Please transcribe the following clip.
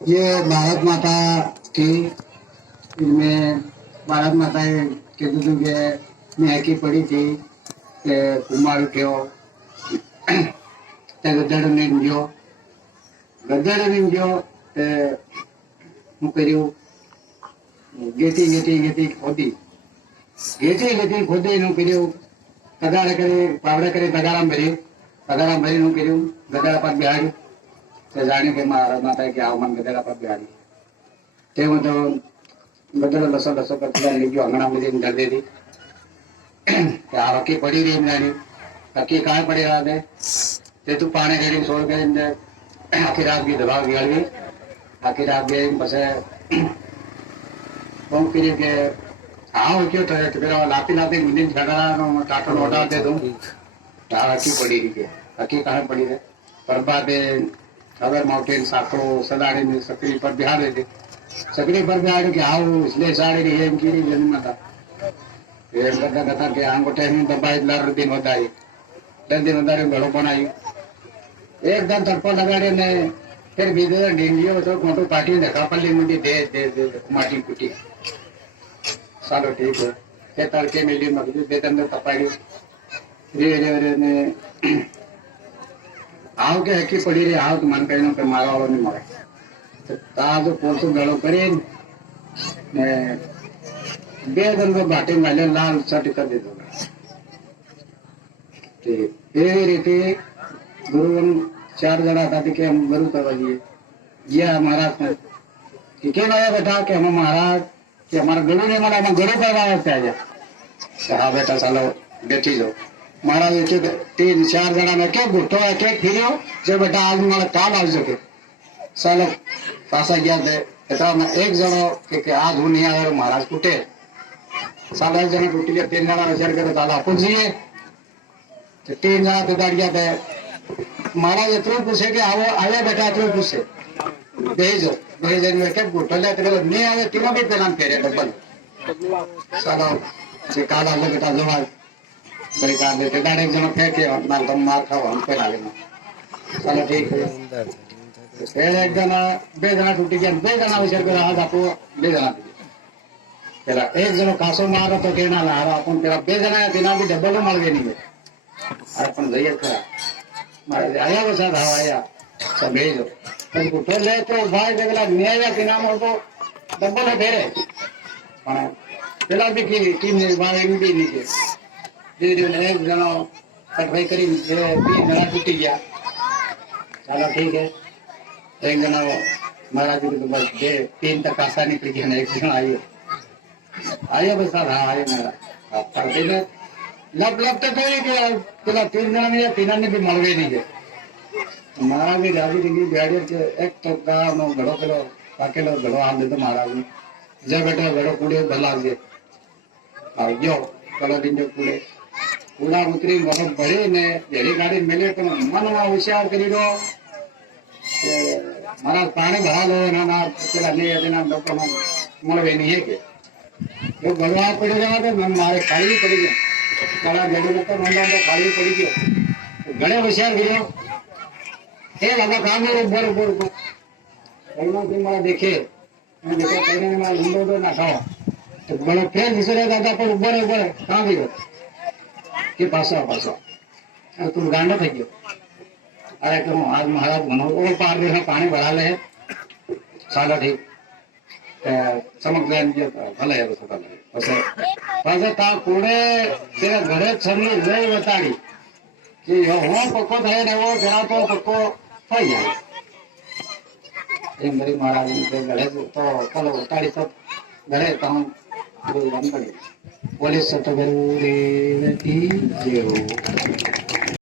ये भारत माता थी, इनमें भारत माता के दूध के मैं की पड़ी थी કે કુમાર કયો તે ગધેડ ને ગયો તે હું કર્યું ગેતી ખોદી નું કર્યું તગાડા કરી પાવડા કરી તગાડા ભરી નું કર્યું ગધેડા પર બિહાડ્યું તે જાણ્યું કે મારા માતા કે આવ મને ગધેડા પર બિહાડ્યું તે હું તો ગધેડો લસો કરતા લઈ ગયો આંગણા બધી ધર દીધી हकी पड़ी रही जानी हकी कहाँ पड़ी रात है ते तू पानी रेडी छोड़ के आखिर रात की दबा गई आखिर रात गए बस फोन करिए के हाँ क्यों तो तेरा लाती मुझे झगड़ा टाटा लौटा दे दूँ हकी पड़ी रही है हकी कहाँ पड़ी है बर्बाद अगर माउंटेन साखो सदाड़ी में सकरी पर बिहार देते सकरी पर बिहार के आओ इसलिए साड़ी रही है इनकी जन्म था એમ કરતા કરતા કે આંગોઠે દબાઈ 10 दिन વધારી 10 दिन વધારી ઘડો બનાવ્યું એકદમ તડકો લગાડ્યો ને ફેર બીજો ડીંગીઓ તો મોટું પાટી દેખા પલ્લી મુંડી દે માટી કૂટી સારો ઠીક છે તે તડકે મેલી મગજું બે તમને તપાડ્યું રે ને આવ કે હકી પડી રહી આવ તો મન કરીને કે મારવા વાળો નહીં મળે તા તો પોતો ગળો કરીને ને બે જણ को बाटे वाले लाल शर्ट कर दे दो एवी रीते गुरु 4 जना था कि हम गुरु करवा दिए ये हमारा कि क्या आया बेटा कि हम महाराज कि हमारा गुरु नहीं माना हम गुरु करवा आ जा हाँ बेटा सालो बेटी लो महाराज 3-4 जना में क्या गुटो है क्या फिर जो बेटा आज मारा काल आ सके सालो पासा गया थे इतना एक जनो कि आज हूँ नहीं आया महाराज कुटे 7 जना टूटी गया 3 जना विचार करे दादा अपन जीए तो 3 जना तो दाड़ गया थे महाराज इतना पूछे कि आओ आया बेटा इतना पूछे भेजो में क्या गोटले तेरे नहीं आवे तीनों भी पेलान फेरे डबल साला से काला ले बेटा जमा बड़ी कार देते दाड़ एक जना फेंके और मार तुम मार खाओ हम पे लागे साला ठीक है फिर एक जना 2 जना टूटी गया 2 जना विचार करे आज आपको 2 जना પેલા એક જણો કાસો મારો તો કેના હારા આપણ પેલા બે જણા તેના બી ડબલ મળવે નહીં અરે પણ જઈએ ખરા મારે આયા વસા ધાવ આયા सब भेजो પણ ઉઠો લે તો ભાઈ પેલા ન્યાય તેના તો ડબલ ફેરે પણ પેલા બી ટીમ ને ભાઈ એમ બી નહીં કે ધીરે એક જણો કટવાઈ કરી 3 જણા તૂટી ગયા ચાલો ठीक है एक जना महाराज जी तो बस 3 तक कासा निकल गया एक जण आयो आया बस हाँ आया मेरा पढ़ते ने लब तो कोई पेला 3 जना में 3 ने भी मलवे नहीं है महाराज भी राजी दिल्ली बिहाड़ी के एक तो गाँव नो घड़ो पेलो पाकेलो घड़ो आम दे तो महाराज ने जब बेटा घड़ो कूड़े भला दे यो कलो दिन जो कूड़ा उतरी बहुत बड़े ने जड़ी गाड़ी मिले तो मन में होशियार करी दो महाराज पानी भरा लो ना पेला नहीं ना लोग मलवे नहीं है के वो गड़वा पड़ी रहा तो मैं मारे खाली पड़ी गया कड़ा गड़ी तो मंडा तो खाली पड़ी गया गड़े होशियार गिरो हे लगा काम है ऊपर कहीं से मारा देखे मैं देखा कहने में मैं लंबो ना खाओ तो बड़ा फिर निसरे दादा पर ऊपर कहाँ गिरो कि पासा अरे तुम गांडो थी गयो अरे तुम आज महाराज बनो वो पार में पानी भरा ले साला ठीक चमक जाए भले है પછી તા કોડે તેના ઘરે છરી લઈ વતાડી કે હો પક્કો થાય ને એવો જરા તો પક્કો થઈ જાય એમ બરી મહારાજ ને ઘરે તો કલો વતાડી તો ઘરે તો પોલીસ તો જરૂરી નથી જેવું